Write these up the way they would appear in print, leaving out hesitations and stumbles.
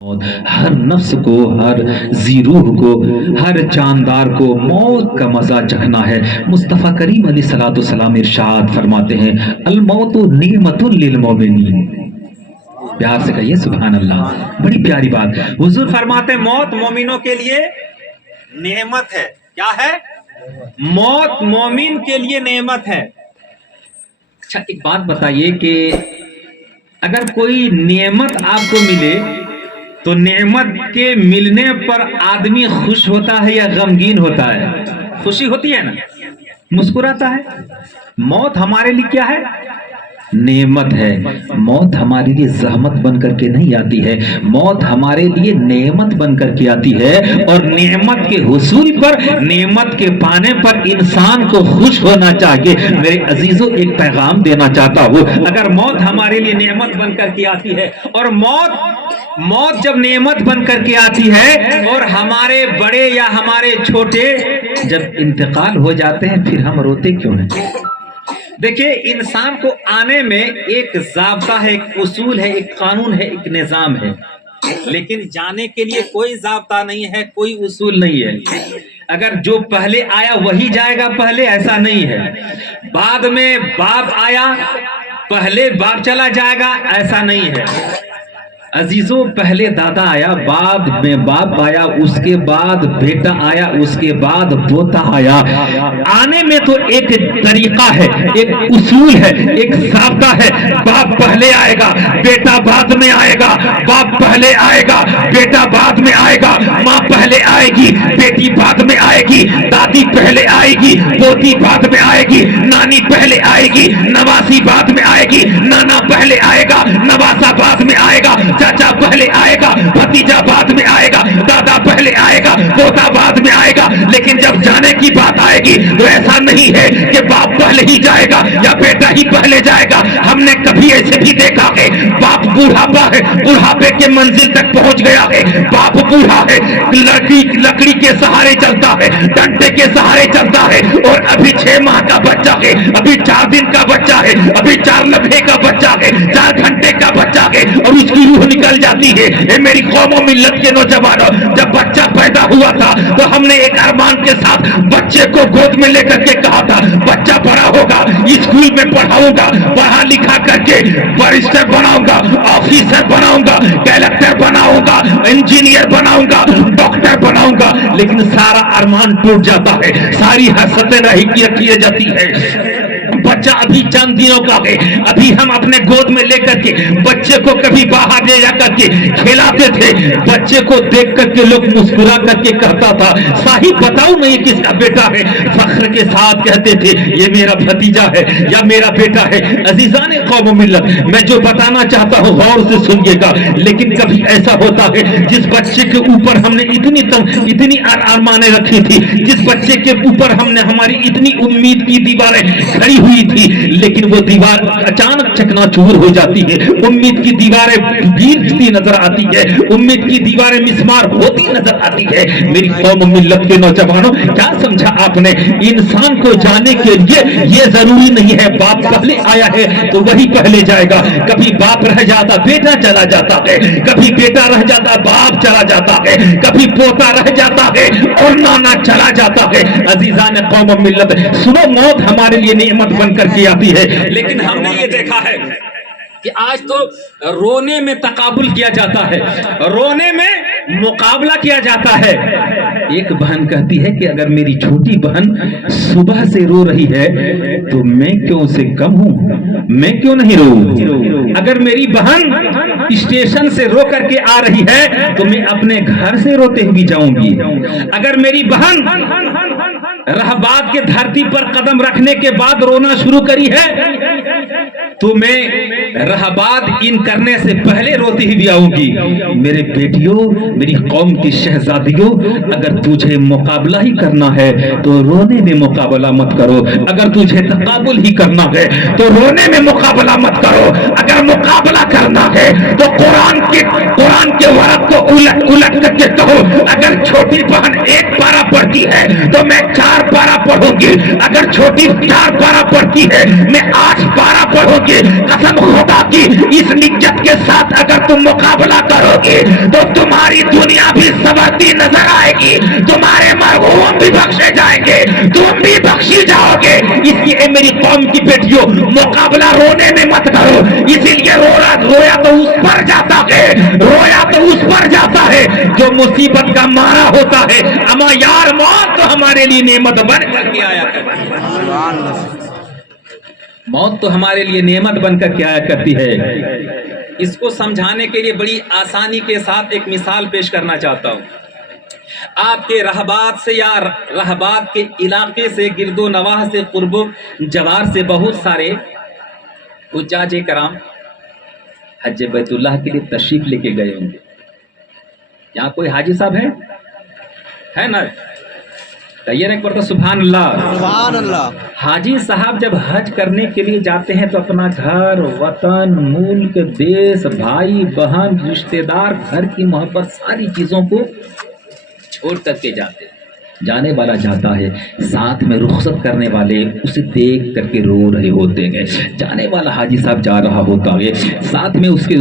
ہر نفس کو، ہر ذی روح کو، ہر جاندار کو موت کا مزہ چکھنا ہے۔ مصطفیٰ کریم علیہ الصلوۃ والسلام ارشاد فرماتے ہیں الموت نعمت للمؤمنین۔ پیار سے کہیے سبحان اللہ، بڑی پیاری بات۔ حضور فرماتے ہیں موت مومنوں کے لیے نعمت ہے۔ کیا ہے؟ موت مومن کے لیے نعمت ہے۔ اچھا ایک بات بتائیے کہ اگر کوئی نعمت آپ کو ملے تو نعمت کے ملنے پر آدمی خوش ہوتا ہے یا غمگین ہوتا ہے؟ خوشی ہوتی ہے نا، مسکراتا ہے۔ موت ہمارے لیے کیا ہے؟ نعمت ہے۔ موت ہمارے لیے زحمت بن کر کے نہیں آتی ہے، موت ہمارے لیے نعمت بن کر کے آتی ہے۔ اور نعمت کے حصول پر، نعمت کے پانے پر انسان کو خوش ہونا چاہیے۔ میرے عزیزوں ایک پیغام دینا چاہتا ہوں، اگر موت ہمارے لیے نعمت بن کر کے آتی ہے، اور موت جب نعمت بن کر کے آتی ہے، اور ہمارے بڑے یا ہمارے چھوٹے جب انتقال ہو جاتے ہیں پھر ہم روتے کیوں ہیں؟ دیکھیں انسان کو آنے میں ایک ضابطہ ہے، ایک اصول ہے، ایک قانون ہے، ایک نظام ہے، لیکن جانے کے لیے کوئی ضابطہ نہیں ہے، کوئی اصول نہیں ہے۔ اگر جو پہلے آیا وہی جائے گا پہلے، ایسا نہیں ہے۔ بعد میں باپ آیا پہلے باپ چلا جائے گا، ایسا نہیں ہے۔ عزیزوں پہلے دادا آیا، بعد میں باپ آیا، اس کے بعد بیٹا آیا، اس کے بعد پوتا آیا۔ آنے میں تو ایک طریقہ ہے، ایک اصول ہے، ایک ضابطہ ہے۔ باپ پہلے آئے گا، بیٹا بعد میں آئے گا، باپ پہلے آئے گا، بیٹا بعد میں آئے گا، ماں پہلے آئے گی، بیٹی بعد میں آئے گی، دادی پہلے آئے گی، پوتی بعد میں آئے گی، نانی پہلے آئے گی، نواسی بعد میں آئے گی، نانا پہلے آئے گا، نواسا بعد میں آئے گا، چاچا پہلے آئے گا، بھتیجا بعد میں آئے گا، دادا پہلے آئے گا، پوتا بعد میں آئے گا۔ لیکن جب جانے کی بات آئے گی تو ایسا نہیں ہے کہ باپ پہلے ہی جائے گا یا بیٹا ہی پہلے جائے گا۔ ہم نے کبھی ایسے بھی دیکھا ہے باپ بوڑھاپا ہے، بوڑھاپے کے منزل تک پہنچ گیا ہے، باپ بوڑھا ہے، لکڑی کے سہارے چلتا ہے، ڈنڈے کے سہارے چلتا ہے، اور ابھی 6 ماہ کا بچہ ہے، ابھی 4 دن کا بچہ ہے، ابھی 4 لمحے کا بچہ ہے، 4 گھنٹے کا بچہ ہے، اور اس کی روح نکل جاتی ہے۔ اے میری قوم و ملت کے نوجوانوں، جب بچہ پیدا ہوا تھا تو ہم نے ایک ارمان کے ساتھ بچے کو گود میں لے کر کے کہا تھا بچہ بڑا ہوگا، اسکول میں پڑھاؤں گا، پڑھا لکھا کر کے بیرسٹر بناؤں گا، آفیسر بناؤں گا، کلکٹر بناؤں گا، انجینئر بناؤں گا، ڈاکٹر بناؤں گا۔ لیکن سارا ارمان ٹوٹ جاتا ہے، ساری حسرتیں رہی کیے جاتی ہے۔ بچہ ابھی چند دنوں کا ہے، ابھی ہم اپنے گود میں لے کر کے بچے کو کبھی باہر لے جا کر کے کھلاتے تھے، بچے کو دیکھ کر کے لوگ مسکرا کر کے کہتا تھا صاحب بتاؤ میں یہ کس کا بیٹا ہے، فخر کے ساتھ کہتے تھے یہ میرا بھتیجا ہے یا میرا بیٹا ہے۔ عزیزان قوم و ملت، میں جو بتانا چاہتا ہوں غور سے سنیے گا، لیکن کبھی ایسا ہوتا ہے جس بچے کے اوپر ہم نے اتنی ارمانیں رکھی تھی، جس بچے کے اوپر ہم نے ہماری اتنی امید کی دیواریں کھڑی ہوئی تھی، لیکن وہ دیوار اچانک چکنا چور ہو جاتی ہے، امید کی دیواریں گرتی نظر آتی ہے، امید کی دیواریں مسمار ہوتی نظر آتی ہے۔ میری قوم و ملت کے نوجوانوں کیا سمجھا آپ نے؟ انسان کو جانے کے لیے یہ ضروری نہیں ہے باپ پہلے آیا ہے تو وہی پہلے جائے گا۔ کبھی باپ رہ جاتا بیٹا چلا جاتا ہے، کبھی بیٹا رہ جاتا باپ چلا جاتا ہے، کبھی پوتا رہ جاتا ہے اور نانا چلا جاتا ہے۔ عزیزان قوم و ملت سنو، موت ہمارے لیے نعمت بن کر کے آتی ہے، لیکن ہم نے یہ دیکھا ہے کہ آج تو رونے میں تقابل کیا جاتا ہے، رونے میں مقابلہ کیا جاتا ہے۔ ایک بہن کہتی ہے کہ اگر میری چھوٹی بہن صبح سے رو رہی ہے تو میں کیوں سے کم ہوں، میں کیوں نہیں رو؟ اگر میری بہن اسٹیشن سے رو کر کے آ رہی ہے تو میں اپنے گھر سے روتے ہوئے جاؤں گی۔ اگر میری بہن رہبات کے دھرتی پر قدم رکھنے کے بعد رونا شروع کری ہے تو میں رہبات ان کرنے سے پہلے روتی ہی بھی آؤں گی۔ میرے بیٹیوں، میری قوم کی شہزادیوں، اگر تجھے مقابلہ ہی کرنا ہے تو رونے میں مقابلہ مت کرو، اگر تجھے تقابل ہی کرنا ہے تو رونے میں مقابلہ مت کرو۔ اگر مقابلہ کرنا ہے تو قرآن کے ورق کو الٹ کر کے کہو اگر چھوٹی بہن 1 پارہ پڑھتی ہے تو میں 4 پارہ پڑھوں گی، اگر چھوٹی 4 پارہ پڑھتی ہے میں 8 پارہ پڑھوں گی۔ گے. قسم خدا کی اس نیت کے ساتھ اگر تم مقابلہ کرو گے تو تمہاری دنیا بھی سنورتی نظر آئے گی, تمہارے مرحوم بھی بخشے جائیں گے, تم بھی بخشی جاؤ گے. اس لیے میری قوم کی بیٹیوں, مقابلہ رونے میں مت کرو. اسی لیے رویا تو اس پر جاتا ہے, رویا تو اس پر جاتا ہے جو مصیبت کا مارا ہوتا ہے. اما یار موت تو ہمارے لیے نعمت بن کر کے آیا کرتی, موت تو ہمارے لیے نعمت بن کر کے آیا کرتی ہے. اس کو سمجھانے کے لیے بڑی آسانی کے ساتھ ایک مثال پیش کرنا چاہتا ہوں. آپ کے رہبات سے یا رہبات کے علاقے سے, گرد و نواح سے, قرب و جوار سے بہت سارے حجاج کرام حج بیت اللہ کے لیے تشریف لے کے گئے ہوں گے. یہاں کوئی حاجی صاحب ہے نا؟ کہیے نا ایک بار تو سبحان اللہ. سبحان اللہ. حاجی صاحب جب حج کرنے کے لیے جاتے ہیں تو اپنا گھر, وطن, ملک, دیس, بھائی بہن, رشتہ دار, گھر کی محبت, ساری چیزوں کو چھوڑ کر کے جاتے ہیں. جانے والا جاتا ہے, ساتھ میں رخصت کرنے والے اسے دیکھ کر کے رو رہے ہوتے ہیں. جانے والا حاجی صاحب جا رہا ہوتا ہے, ساتھ میں اس کے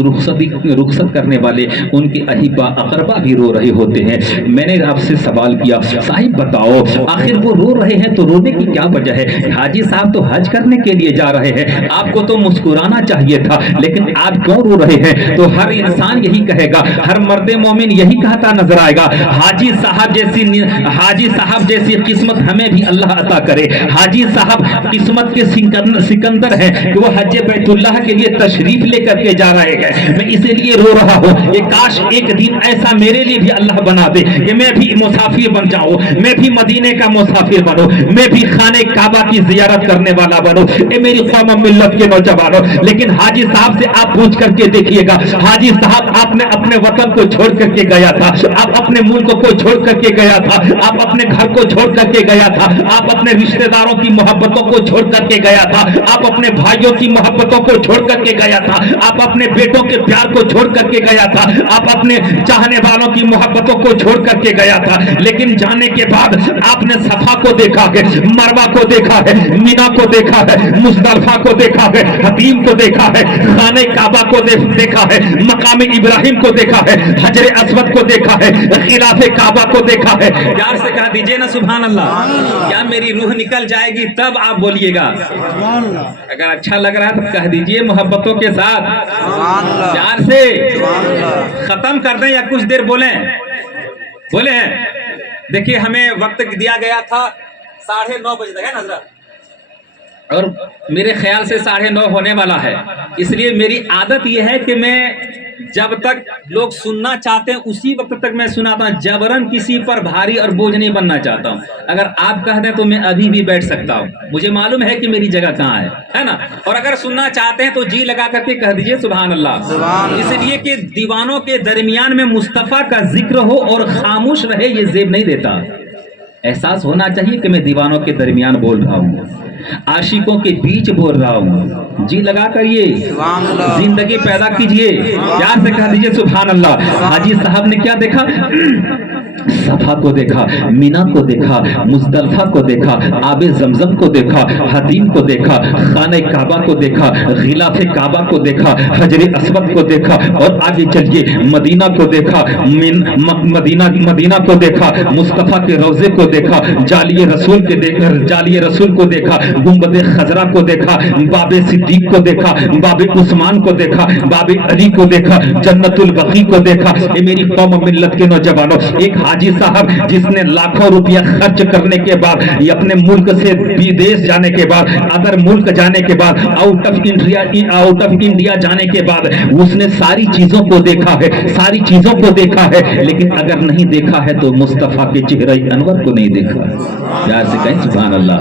رخصت کرنے والے ان کے احبا اقربا بھی رو رہے ہوتے ہیں. میں نے آپ سے سوال کیا, صاحب بتاؤ آخر وہ رو رہے ہیں تو رونے کی کیا وجہ ہے؟ حاجی صاحب تو حج کرنے کے لیے جا رہے ہیں, آپ کو تو مسکرانا چاہیے تھا, لیکن آپ کیوں رو رہے ہیں؟ تو ہر انسان یہی کہے گا, ہر مرد مومن یہی کہتا نظر آئے گا, حاجی صاحب جیسی قسمت ہمیں بھی اللہ عطا کرے. حاجی صاحب قسمت کے سکندر ہیں کہ وہ حج بیت اللہ کے لیے تشریف لے کر کے جا رہے ہیں. میں اسی لیے رو رہا ہوں کہ کاش ایک دن ایسا میرے لیے بھی اللہ بنا دے کہ میں بھی مسافر بن جاؤں, میں بھی مدینے کا مسافر بنوں, میں بھی خانہ کعبہ کی زیارت کرنے والا بنوں. اے میری قوم ملت کے نوجوانوں, لیکن حاجی صاحب سے آپ پوچھ کر کے دیکھیے گا, حاجی صاحب آپ نے اپنے وطن کو چھوڑ کر کے گیا تھا, آپ اپنے ملک کو چھوڑ کر کے گیا تھا, آپ اپنے گھر کو چھوڑ کر کے گیا تھا, آپ اپنے رشتہ داروں کی محبتوں کو چھوڑ کر کے گیا تھا, آپ اپنے بھائیوں کی محبتوں کو چھوڑ کر کے گیا تھا, آپ اپنے بیٹوں کے پیار کو چھوڑ کر کے گیا تھا, آپ اپنے چاہنے والوں کی محبتوں کو چھوڑ کر کے گیا تھا. لیکن جانے کے بعد آپ نے صفا کو دیکھا ہے, مروہ کو دیکھا ہے, مینا کو دیکھا ہے, مزدلفہ کو دیکھا ہے, حتیم کو دیکھا ہے, خانہ کعبہ کو دیکھا ہے, مقام ابراہیم کو دیکھا ہے, حجر اسود کو دیکھا ہے, خلاف کعبہ کو دیکھا ہے. پیار سے کہا دیجئے نا سبحان اللہ. کیا میری روح نکل جائے گی تب آپ بولیے گا. اگر اچھا لگ رہا ہے تو کہہ دیجئے محبتوں کے ساتھ, پیار سے. ختم کر دیں یا کچھ دیر بولیں؟ دیکھیے ہمیں وقت دیا گیا تھا 9:30 بجے تک, ہے نا حضرت, اور میرے خیال سے 9:30 ہونے والا ہے. اس لیے میری عادت یہ ہے کہ میں جب تک لوگ سننا چاہتے ہیں اسی وقت تک میں سناتا ہوں, جبرن کسی پر بھاری اور بوجھ نہیں بننا چاہتا ہوں. اگر آپ کہہ دیں تو میں ابھی بھی بیٹھ سکتا ہوں, مجھے معلوم ہے کہ میری جگہ کہاں ہے نا. اور اگر سننا چاہتے ہیں تو جی لگا کر کے کہہ دیجئے سبحان اللہ. اس لیے کہ دیوانوں کے درمیان میں مصطفیٰ کا ذکر ہو اور خاموش رہے یہ زیب نہیں دیتا. احساس ہونا چاہیے کہ میں دیوانوں کے درمیان بول رہا ہوں, عاشقوں کے بیچ بول رہا ہوں. جی لگا کر یہ زندگی پیدا کیجئے, پیار سے کہہ دیجئے سبحان اللہ. حاجی صاحب نے کیا دیکھا؟ صفا کو دیکھا, مینا کو دیکھا, مزدلفہ کو دیکھا, آب زمزم کو دیکھا, حتیم کو دیکھا, خانہ کعبہ کو دیکھا, غلاف کعبہ کو دیکھا, حجر اسود کو دیکھا, اور آگے چلیے مدینہ کو دیکھا, مدینہ کو دیکھا, مصطفیٰ کے روضے کو دیکھا, جالی رسول کو دیکھا, گنبد خضرا کو دیکھا, باب صدیق کو دیکھا, باب عثمان کو دیکھا, باب علی کو دیکھا, جنت البقیع کو دیکھا. اے میری قوم ملت کے نوجوانوں, ایک حاجی صاحب جس نے لاکھوں روپیہ خرچ کرنے کے بعد یہ اپنے ملک سے بدیش جانے کے بعد, ادر ملک جانے کے بعد, آؤٹ آف انڈیا جانے کے بعد اس نے ساری چیزوں کو دیکھا ہے, لیکن اگر نہیں دیکھا ہے تو مصطفیٰ کے چہرہ انور کو نہیں دیکھا. پیار سے کہیں سبحان اللہ.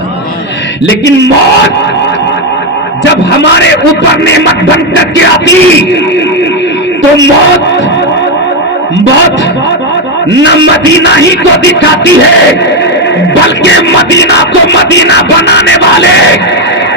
لیکن موت جب ہمارے اوپر نعمت بن کر کے آتی تو موت نہ مدینہ ہی کو دکھاتی ہے بلکہ مدینہ کو مدینہ بنانے والے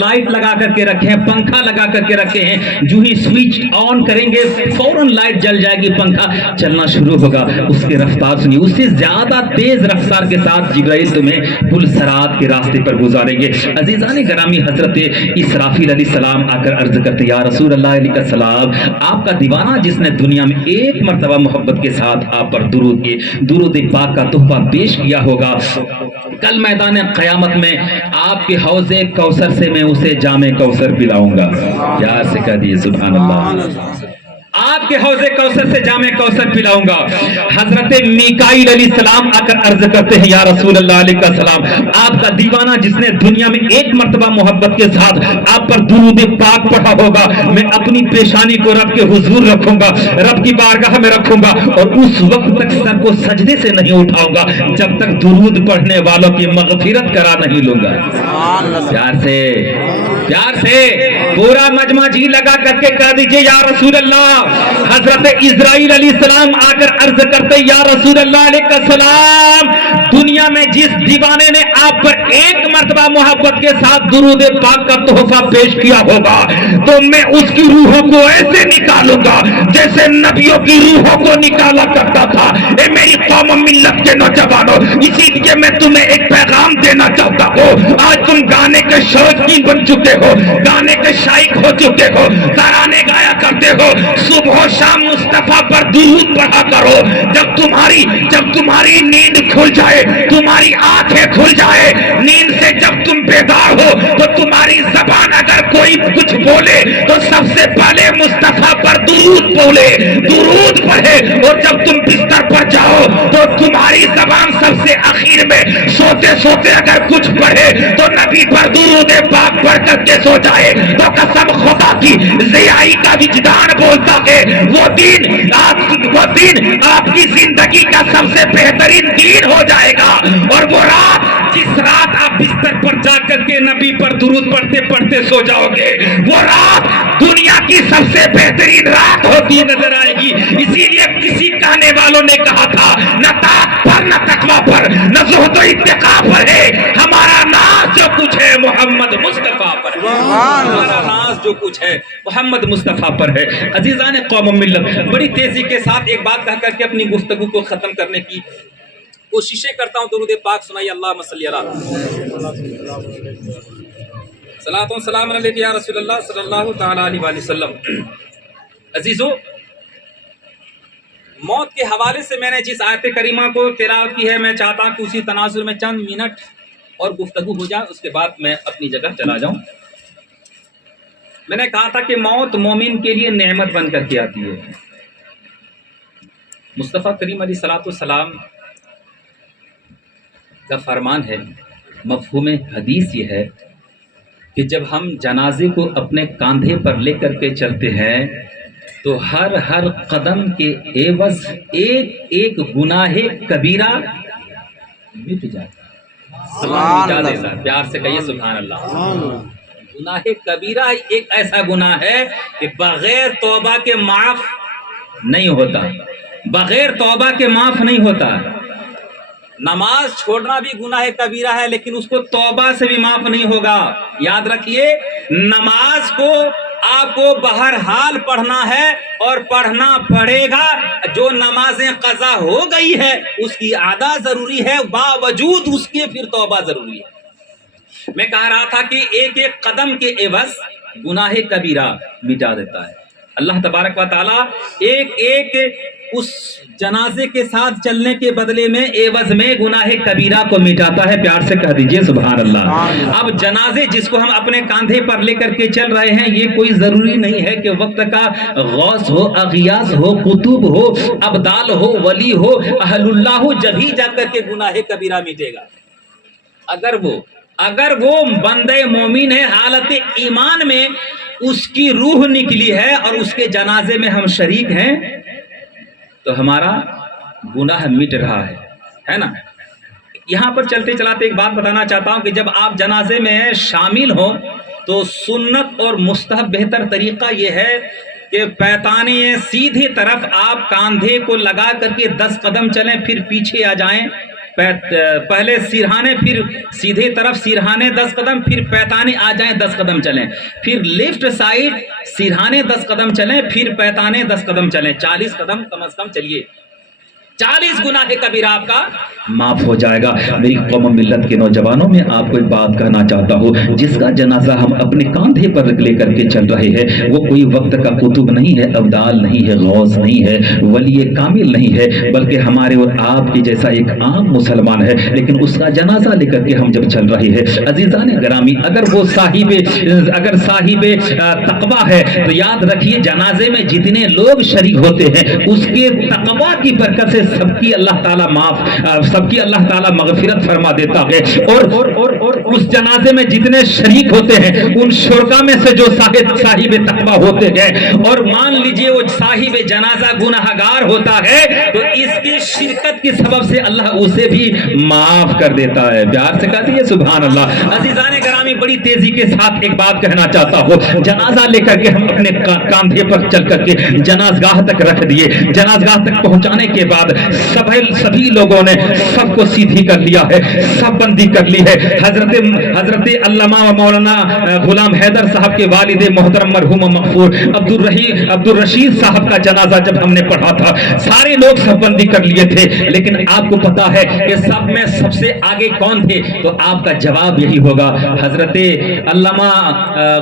لائٹ لگا کر کے رکھے ہیں, پنکھا لگا کر کے رکھے ہیں, جو ہی سوئچ آن کریں گے فوراً لائٹ جل جائے گی, پنکھا چلنا شروع ہوگا. اس کی رفتار سنیے, اس سے زیادہ تیز رفتار کے ساتھ جبرائیل تمہیں پل صراط کے راستے پر گزاریں گے. عزیزان گرامی, حضرت اسرافیل علیہ السلام آ کر عرض کرتے یا رسول اللہ علیہ السلام, آپ کا دیوانہ جس نے دنیا میں ایک مرتبہ محبت کے ساتھ آپ پر درود پاک کا تحفہ پیش کیا ہوگا, کل میدان قیامت میں آپ کے حوض کوثر سے میں اسے جام کوثر پلاؤں گا. پیار سے کہہ دیے سبحان اللہ. آپ کے حوض کوثر سے جام کوثر پلاؤں گا. حضرت میکائیل علیہ السلام آ کر عرض کرتے ہیں یا رسول اللہ علیہ السلام, آپ کا دیوانہ جس نے دنیا میں ایک مرتبہ محبت کے ساتھ آپ پر درود پاک پڑھا ہوگا, میں اپنی پیشانی کو رب کے حضور رکھوں گا, رب کی بارگاہ میں رکھوں گا, اور اس وقت تک سر کو سجدے سے نہیں اٹھاؤں گا جب تک درود پڑھنے والوں کی مغفرت کرا نہیں لوں گا. پیار سے پورا مجمع جی لگا کر کے کہہ دیجئے یا رسول اللہ. حضرت اسرائیل علیہ السلام آ کر عرض کرتے یا رسول اللہ علیہ السلام, دنیا میں جس دیوانے نے آپ پر ایک مرتبہ محبت کے ساتھ درود پاک کا تحفہ پیش کیا ہوگا تو میں اس کی روحوں کو ایسے نکالوں گا جیسے نبیوں کی روحوں کو نکالا کرتا تھا. اے میری قوم ملت کے نوجوانوں, اسی لیے میں تمہیں ایک پیغام دینا چاہتا ہوں. آج تم گانے کے شوقین بن چکے ہو, گانے کے شائق ہو چکے ہو, ترانے گایا کرتے ہو, صبح و شام مصطفیٰ پر درود پڑھا کرو. جب تمہاری نیند کھل جائے, تمہاری آنکھیں کھل جائے, نیند سے جب تم بیدار ہو تو تمہاری زبان اگر کوئی کچھ بولے تو سب سے پہلے مصطفیٰ پر درود بولے, درود پڑھے, اور جب تم بستر پر جاؤ تو تمہاری زبان سب سے آخر میں سوتے سوتے اگر کچھ پڑھے تو نبی پر درود پاک پڑھ کر کے سو جائے تو قسم خدا کی ضیائی کا وجدان بولتا ہے وہ دین آپ کی زندگی کا سب سے بہترین دین ہو جائے گا. اور وہ رات, جس رات آپ بستر پر جا کر کے نبی پر درود پڑھتے پڑھتے سو جاؤ گے, وہ رات دنیا کی سب سے بہترین رات ہوتی نظر آئے گی. اسی لیے کسی کہنے والوں نے کہا تھا نہ طاعت پر نہ تقویٰ پر نہ زہد و اتقاء پر ہے, ہمارا ناز جو کچھ ہے محمد مصطفیٰ پر ہے. ہمارا ناز جو کچھ ہے محمد مصطفیٰ پر ہے. عزیزان قوم و ملت, بڑی تیزی کے ساتھ ایک بات کہہ کر کے اپنی گفتگو کو ختم کرنے کی کوششیں کرتا ہوں. درود پاک سنائیے اللہم صلی علی صلاۃ و سلام علیک یا رسول اللہ صلی اللہ تعالی علیہ وآلہ وسلم. عزیزو, موت کے حوالے سے میں نے جس آیت کریمہ کو تلاوت کی ہے, میں چاہتا ہوں کہ اسی تناظر میں چند منٹ اور گفتگو ہو جائے, اس کے بعد میں اپنی جگہ چلا جاؤں. میں نے کہا تھا کہ موت مومن کے لیے نعمت بن کر کے آتی ہے. مصطفیٰ کریم علیہ الصلوۃ والسلام کا فرمان ہے, مفہوم حدیث یہ ہے کہ جب ہم جنازے کو اپنے کاندھے پر لے کر کے چلتے ہیں تو ہر قدم کے عوض ایک گناہ کبیرہ مٹ جاتا ہے. پیار سے کہیے سبحان اللہ. گناہ کبیرہ ایک ایسا گناہ ہے کہ بغیر توبہ کے معاف نہیں ہوتا, بغیر توبہ کے معاف نہیں ہوتا. نماز چھوڑنا بھی گناہ کبیرہ ہے, لیکن اس کو توبہ سے بھی معاف نہیں ہوگا. یاد رکھیے, نماز کو آپ کو بہرحال پڑھنا ہے اور پڑھنا پڑے گا. جو نمازیں قضا ہو گئی ہے اس کی ادا ضروری ہے, باوجود اس کے پھر توبہ ضروری ہے. میں کہہ رہا تھا کہ ایک قدم کے عوض گناہ کبیرہ مٹا دیتا ہے. اللہ تبارک و تعالی ایک اس جنازے کے ساتھ چلنے کے بدلے میں عوض میں گناہ کبیرہ کو مٹاتا ہے. پیار سے کہہ دیجئے سبحان اللہ. اب جنازے جس کو ہم اپنے کاندھے پر لے کر کے چل رہے ہیں, یہ کوئی ضروری نہیں ہے کہ وقت کا غوث ہو, اغیاث ہو, قطب ہو, ابدال ہو, ولی ہو, اہل اللہ ہو, جب ہی جا کر کے گناہ کبیرہ مٹے گا. اگر وہ بندے مومن ہے, حالت ایمان میں اس کی روح نکلی ہے اور اس کے جنازے میں ہم شریک ہیں, تو ہمارا گناہ مٹ رہا ہے نا. یہاں پر چلتے چلاتے ایک بات بتانا چاہتا ہوں کہ جب آپ جنازے میں شامل ہوں تو سنت اور مستحب بہتر طریقہ یہ ہے کہ پیتانے سیدھی طرف آپ کاندھے کو لگا کر کے 10 قدم چلیں, پھر پیچھے آ جائیں, پہلے سرہانے پھر سیدھے طرف سرہانے 10 قدم پھر پیتانے آ جائیں 10 قدم چلیں، پھر لیفٹ سائیڈ سرہانے 10 قدم چلیں پھر پیتانے 10 قدم چلیں، 40 قدم کم از کم چلیے، 40 گناہ کبیرہ آپ کا معاف ہو جائے گا۔ میری قوم و ملت کے نوجوانوں میں آپ کو ایک بات کہنا چاہتا ہوں، جس کا جنازہ ہم اپنے کاندھے پر لے کر کے چل رہے ہیں وہ کوئی وقت کا قطب نہیں ہے، ابدال نہیں ہے، غوث نہیں ہے، ولی کامل نہیں ہے، بلکہ ہمارے اور آپ کے جیسا ایک عام مسلمان ہے، لیکن اس کا جنازہ لے کر کے ہم جب چل رہے ہیں عزیزان گرامی، اگر وہ صاحب تقویٰ ہے تو یاد رکھیے جنازے میں جتنے لوگ شریک ہوتے ہیں اس کے تقویٰ کی برکت سے سب کی اللہ تعالیٰ مغفرت فرما دیتا ہے، اور اس جنازے میں جتنے شریک ہوتے ہیں ان شرکا میں سے جو صاحب تقویٰ ہوتے ہیں، اور مان لیجئے وہ صاحب جنازہ گناہگار ہوتا ہے تو اس کی شرکت کی سبب سے اللہ اسے بھی معاف کر دیتا ہے۔ پیار سے کہہ دیجئے سبحان اللہ۔ عزیزان گرامی بڑی تیزی کے ساتھ ایک بات کہنا چاہتا ہوں، جنازہ لے کر کے ہم اپنے کاندھے پر چل کر کے جنازگاہ تک رکھ دیے، جنازگاہ تک پہنچانے کے بعد سبھی لوگوں نے سب کو سیدھی کر لیا ہے، سب بندی کر لی ہے۔ حضرت علامہ و مولانا غلام حیدر صاحب کے والد محترم مرحوم مغفور عبد الرشید صاحب کا جنازہ جب ہم نے پڑھا تھا سارے لوگ سب بندی کر لیے تھے، لیکن آپ کو پتا ہے کہ سب میں سب سے آگے کون تھے، تو آپ کا جواب یہی ہوگا، حضرت علامہ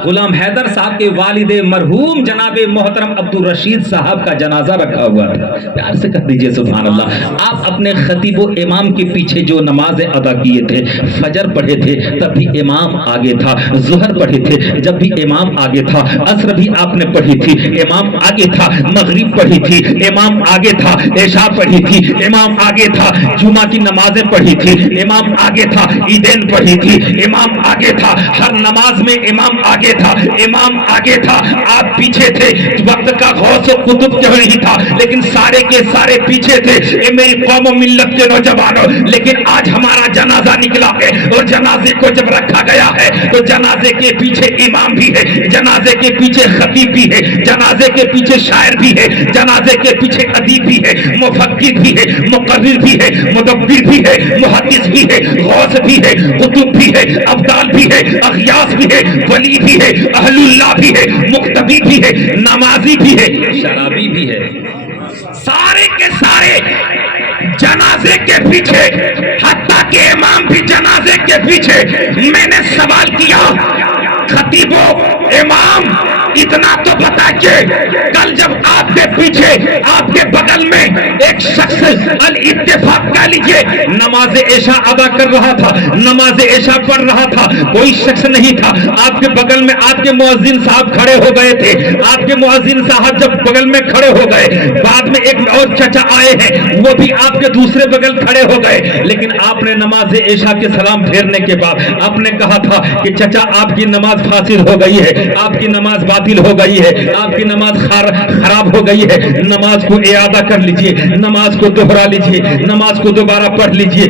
غلام حیدر صاحب کے والد مرحوم جناب محترم عبد الرشید صاحب کا جنازہ رکھا ہوا تھا۔ پیار سے کہہ دیجئے سبحان اللہ۔ آپ اپنے خطیب و امام کے پیچھے جو نمازیں ادا کیے تھے، فجر پڑھے تھے تب بھی امام آگے تھا، ظہر پڑھے تھے جب بھی امام آگے تھا، عصر بھی آپ نے پڑھی تھی امام آگے تھا، مغرب پڑھی تھی امام آگے تھا، عشاء پڑھی تھی امام آگے تھا، جمعہ کی نمازیں پڑھی تھی امام آگے تھا، عیدین پڑھی تھی امام آگے تھا، ہر نماز میں امام آگے تھا، امام آگے تھا، آپ پیچھے تھے۔ وقت کا غوث و قطب کیوں نہیں تھا لیکن سارے کے سارے پیچھے تھے۔ اے میری قوم و ملت کے نوجوانوں، لیکن آج ہمارا جنازہ نکلا ہے اور جنازے کو جب رکھا گیا ہے تو جنازے کے پیچھے امام بھی ہے، جنازے کے پیچھے خطیب بھی ہے، جنازے کے پیچھے شاعر بھی ہے، جنازے کے پیچھے ادیب بھی ہے، مفکر بھی ہے، مقرر بھی ہے، مدبر بھی ہے، محدث بھی ہے، غوث بھی ہے، قطب بھی ہے، ابدال بھی ہے، اغیاث بھی ہے، ولی بھی ہے، اہل اللہ بھی ہے، مقتدی بھی ہے، نمازی بھی ہے، شرابی بھی ہے، سارے کے سارے جنازے کے پیچھے، حتیٰ کہ امام بھی جنازے کے پیچھے۔ میں نے سوال کیا خطیب و امام اتنا تو بتائیے، کل جب آپ کے پیچھے آپ کے بغل میں ایک شخص الاتفاق کہہ لیجیے نماز عشاء ادا کر رہا تھا، نماز عشاء پڑھ رہا تھا، کوئی شخص نہیں تھا، آپ کے بغل میں آپ کے مؤذن صاحب کھڑے ہو گئے تھے، آپ کے مؤذن صاحب جب بغل میں کھڑے ہو گئے، بعد میں ایک اور چچا آئے ہیں وہ بھی آپ کے دوسرے بغل کھڑے ہو گئے، لیکن آپ نے نماز عشاء کے سلام پھیرنے کے بعد آپ نے کہا تھا کہ چچا آپ کی نماز فاسد ہو گئی ہے، آپ کی نماز باطل ہو گئی ہے، آپ کی نماز خراب ہو گئی ہے، نماز کو اعادہ کر لیجئے، نماز کو دوہرا لیجئے، نماز کو دوبارہ پڑھ لیجئے۔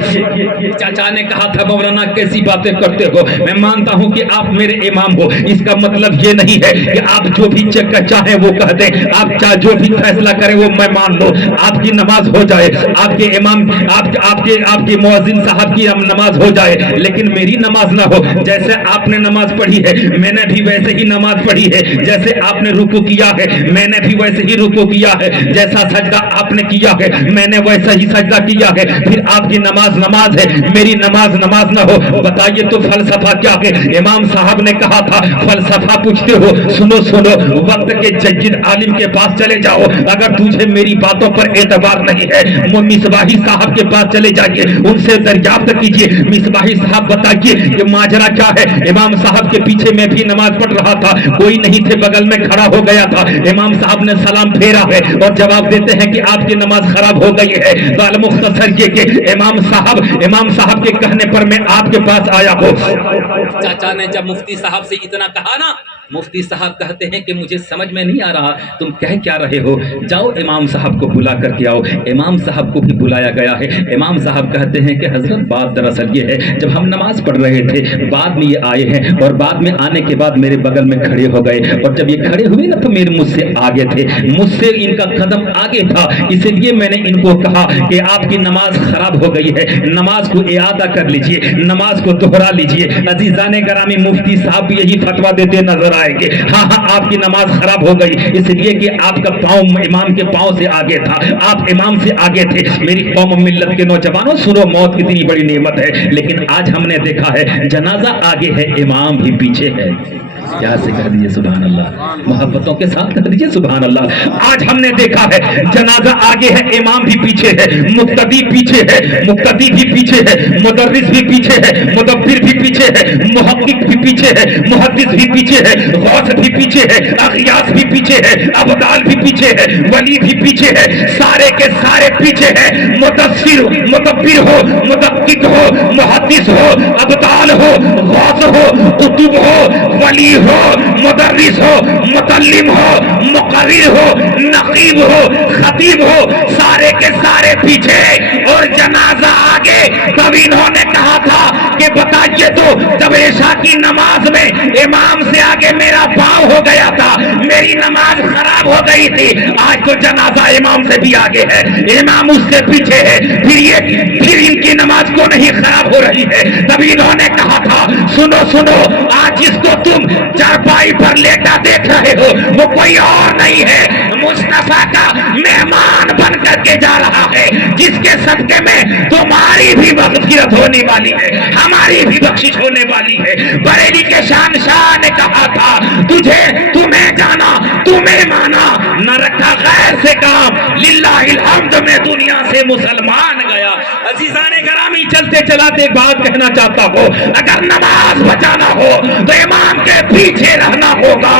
چاچا نے کہا تھا مولانا کیسی باتیں کرتے ہو، میں مانتا ہوں کہ آپ میرے امام ہو، اس کا مطلب یہ نہیں ہے کہ آپ جو بھی چاہیں وہ کہہ دیں، آپ جو بھی فیصلہ کریں وہ میں مان لوں، آپ کی نماز ہو جائے، آپ کے امام آپ کے مؤذن صاحب کی نماز ہو جائے، لیکن میری نماز نہ ہو۔ جیسے آپ نے نماز پڑھی ہے میں نے بھی ویسے ہی نماز پڑھی ہے، جیسے آپ نے رکوع کیا ہے میں نے بھی ویسے ہی رکوع کیا ہے، جیسا سجدہ آپ نے کیا ہے میں نے ویسا ہی سجدہ کیا ہے، پھر آپ کی نماز ہے، میری نماز نہ ہو۔ بتائیے تو فلسفہ کیا ہے؟ امام صاحب نے کہا تھا فلسفہ پوچھتے ہو، سنو وقت کے جید عالم کے پاس چلے جاؤ، اگر تجھے میری باتوں پر اعتبار نہیں ہے مصباحی صاحب کے پاس چلے جائیے، ان سے دریافت کیجئے، مصباحی صاحب بتائیے کہ ماجرا کیا ہے۔ امام صاحب کے پیچھے میں بھی نماز پڑھ رہا تھا، کوئی نہیں تھے، بغل میں کھڑا ہو گیا تھا، امام صاحب نے سلام پھیرا ہے اور جواب دیتے ہیں کہ آپ کی نماز خراب ہو گئی ہے۔ بال مختصر یہ کہ امام صاحب کے کہنے پر میں آپ کے پاس آیا ہوں۔ چاچا نے جب مفتی صاحب سے اتنا کہا نا مفتی صاحب کہتے ہیں کہ مجھے سمجھ میں نہیں آ رہا تم کہہ کیا رہے ہو، جاؤ امام صاحب کو بلا کر کے آؤ۔ امام صاحب کو بھی بلایا گیا ہے۔ امام صاحب کہتے ہیں کہ حضرت بات دراصل یہ ہے، جب ہم نماز پڑھ رہے تھے بعد میں یہ آئے ہیں، اور بعد میں آنے کے بعد میرے بغل میں کھڑے ہو گئے، اور جب یہ کھڑے ہوئے نا تو میرے مجھ سے آگے تھے، مجھ سے ان کا قدم آگے تھا، اس لیے میں نے ان کو کہا کہ آپ کی نماز خراب ہو گئی ہے، نماز کو اعادہ کر لیجئے، نماز کو دوہرا لیجئے۔ عزیزان گرامی، مفتی صاحب بھی یہی فتویٰ دیتے نظر آئیں گے، ہاں ہاں آپ کی نماز خراب ہو گئی اس لیے کہ آپ کا پاؤں امام کے پاؤں سے آگے تھا، آپ امام سے آگے تھے۔ میری قوم و ملت کے نوجوانوں سنو، موت کتنی بڑی نعمت ہے، لیکن آج ہم نے دیکھا ہے جنازہ آگے ہے امام بھی پیچھے ہے۔ پیار سے کہہ دیجیے سبحان اللہ، محبتوں کے ساتھ کہہ دیجیے سبحان اللہ۔ آج ہم نے دیکھا ہے جنازہ آگے ہے امام بھی پیچھے ہے، مقتدی پیچھے ہے، مقتدی بھی پیچھے ہے، مدرس بھی پیچھے ہے، مدبر بھی پیچھے ہے، محقق بھی پیچھے ہے، محدث بھی پیچھے ہے، غوث بھی پیچھے ہے، اغیاث بھی پیچھے ہے، ابدال بھی پیچھے ہے، ولی بھی پیچھے ہے، سارے کے سارے پیچھے ہے۔ مدثر مدبر ہو، مدقق ہو، محدث ہو، ابدال ہو، غوث ہو، قطب ہو، ولی ہو، مدرس ہو، متعلم ہو، مقرر ہو، نقیب ہو، خطیب ہو، سارے کے سارے پیچھے اور جنازہ آگے۔ تب انہوں نے کہا تھا کہ بتائیے تو جب عشاء کی نماز میں امام سے آگے میرا پاؤں ہو گیا تھا، میری نماز خراب ہو گئی تھی، آج تو جنازہ امام سے بھی آگے ہے، امام اس سے پیچھے ہے، پھر ان کی نماز کو نہیں خراب ہو رہی ہے۔ تب انہوں نے کہا تھا سنو سنو، آج جس کو تم چارپائی پر لیٹا دیکھ رہے ہو وہ کوئی اور نہیں ہے، مصطفیٰ کا مہمان بن کر کے جا رہا ہے، جس کے صدقے میں تمہاری بھی مغفرت ہونے والی ہے، ہماری بھی بخشش ہونے والی ہے۔ بریلی کے شہنشاہ نے کہا تھا تجھے تمہیں جانا تمہیں مانا، نہ رکھا غیر سے کام، للہ الحمد میں دنیا سے مسلمان گیا۔ عزیزان گرامی، چلتے چلاتے ایک بات کہنا چاہتا ہوں، اگر نماز بچانا ہو تو امام کے پیچھے رہنا ہوگا،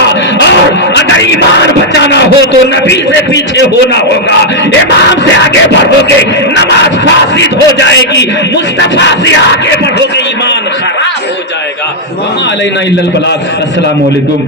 اور اگر ایمان بچانا ہو تو نبی سے پیچھے ہونا ہوگا۔ امام سے آگے بڑھو گے نماز فاسد ہو جائے گی، مصطفیٰ سے آگے بڑھو گے ایمان خراب ہو جائے گا۔ وما علینا الا البلاغ۔ السلام علیکم۔